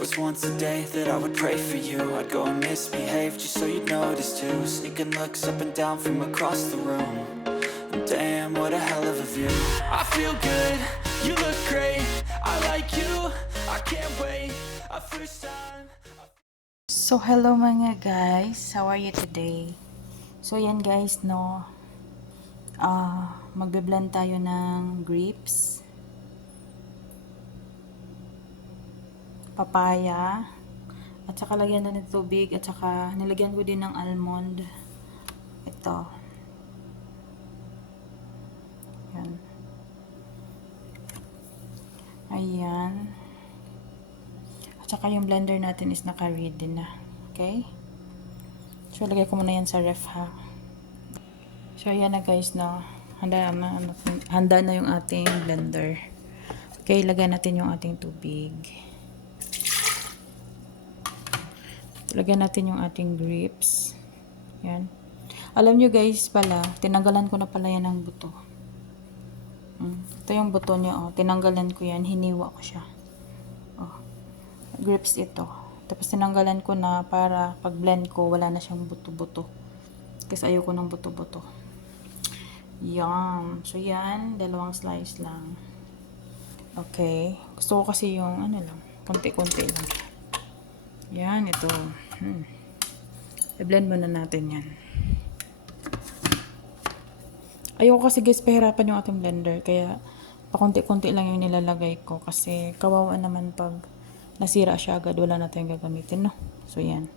was once a day that I would pray for you. I'd go and misbehave just so you'd notice too. Sneaking looks up and down from across the room. And damn, what a hell of a view. I feel good, you look great. I like you, I can't wait. A first time. So, hello mga guys. How are you today? So, yan guys, no. Magbe-blend tayo ng grapes, papaya, at saka lagyan na ng tubig, at saka nilagyan ko din ng almond. Ito. Yan. Ayan. At saka yung blender natin is naka-ready na. Okay? So, lagay ko muna yan sa ref ha. So, ayan na guys, no. Handa na yung ating blender. Okay, lagyan natin yung ating tubig. Lagyan natin yung ating grapes. Yan. Alam nyo guys pala, tinanggalan ko na pala yan ng buto. Ito yung buto niya, oh. Tinanggalan ko yan, hiniwa ko siya. Oh. Grapes ito. Tapos tinanggalan ko na para pag blend ko, wala na siyang buto-buto. Kasi ayoko ng buto-buto. Yan. So, yan. Dalawang slice lang. Okay. Gusto ko kasi yung, ano lang, konti-konti lang. Yan, ito. I-blend muna natin yan. Ayoko kasi guys, pahirapan yung ating blender. Kaya, pakunti-kunti lang yung nilalagay ko. Kasi, kawawa naman pag nasira siya agad. Wala na tayong gagamitin, no? So, yan.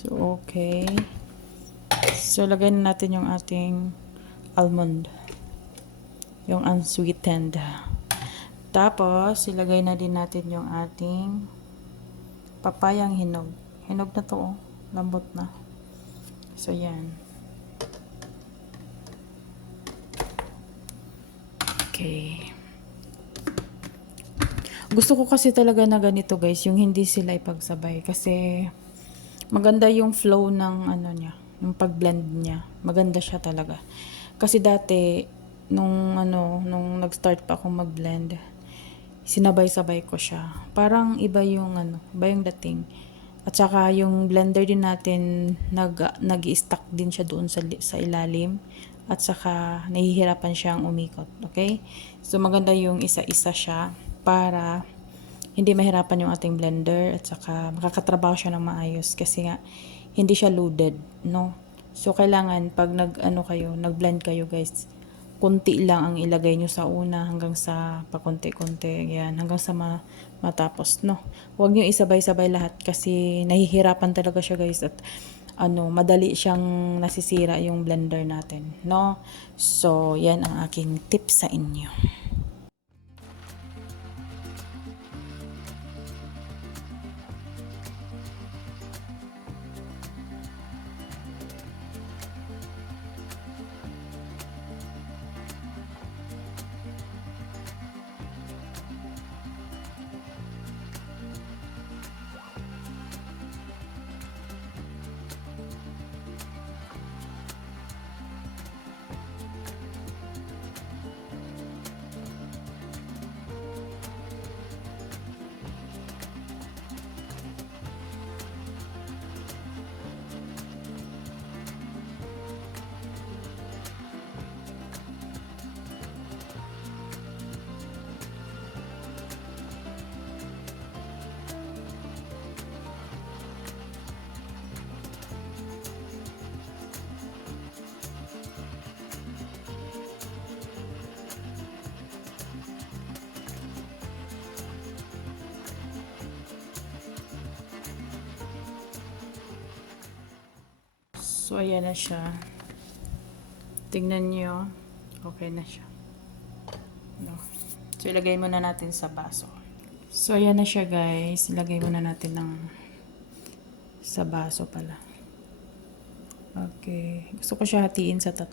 So, okay. So, lagay na natin yung ating almond. Yung unsweetened. Tapos, ilagay na din natin yung ating papayang hinog. Hinog na to, oh. Lambot na. So, yan. Okay. Gusto ko kasi talaga na ganito, guys. Yung hindi sila ipagsabay. Kasi, maganda yung flow ng ano niya, yung pag-blend niya. Maganda siya talaga. Kasi dati nung nag-start pa akong mag-blend, sinabay-sabay ko siya. Parang iba yung iba yung dating. At saka yung blender din natin nag-i-stuck din siya doon sa ilalim. At saka nahihirapan siyang umikot, okay? So maganda yung isa-isa siya para hindi mahirapan yung ating blender at saka makakatrabaho siya ng maayos kasi nga hindi siya loaded, no? So kailangan pag nag-blend kayo guys, kunti lang ang ilagay nyo sa una hanggang sa pakunti-kunti, yan, hanggang sa matapos, no? Huwag nyo isabay-sabay lahat kasi nahihirapan talaga siya guys at madali siyang nasisira yung blender natin, no? So yan ang aking tips sa inyo. So, ayan na siya. Tingnan nyo. Okay na siya. No. So, ilagay muna natin sa baso. So, ayan na siya guys. Ilagay muna natin sa baso pala. Okay. Gusto ko siya hatiin sa 3.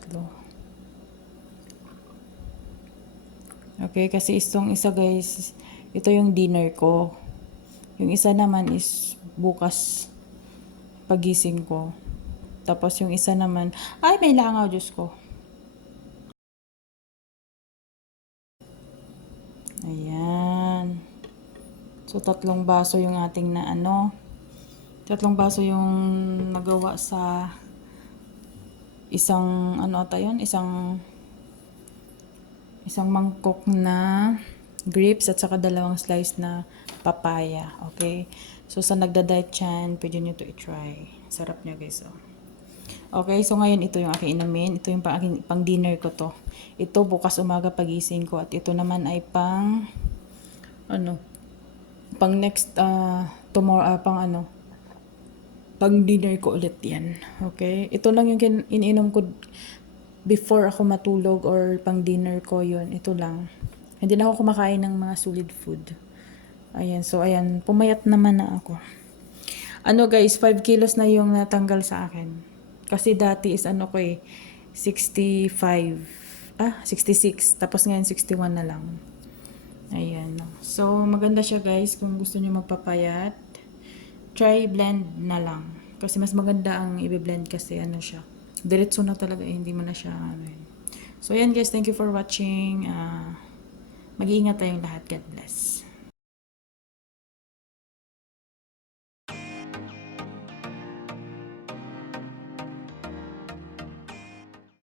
Okay, kasi itong isa guys, ito yung dinner ko. Yung isa naman is bukas pagising ko. Tapos yung isa naman, ay may langaw, Diyos ko. Ayan. So 3 baso yung ating 3 baso yung nagawa sa isang ata yun, isang mangkok na grapes at saka 2 slice na papaya. Okay? So, sa nagda-diet yan, pwede nyo to i-try. Sarap niya guys. Oh. Okay, so ngayon ito yung aking inumin. Ito yung pang dinner ko to. Ito bukas umaga pagising ko. At ito naman ay pang next tomorrow, pang dinner ko ulit yan. Okay? Ito lang yung iniinom ko before ako matulog or pang dinner ko yun. Ito lang. Hindi na ako kumakain ng mga solid food. Ayan. So, ayan. Pumayat naman na ako. Guys, 5 kilos na yung natanggal sa akin. Kasi dati is 65. 66. Tapos ngayon 61 na lang. Ayan. So, maganda siya guys. Kung gusto nyo magpapayat, try blend na lang. Kasi mas maganda ang i-blend kasi siya. Diretso na talaga hindi mo na siya So, ayan guys. Thank you for watching. Mag-iingat tayong lahat. God bless.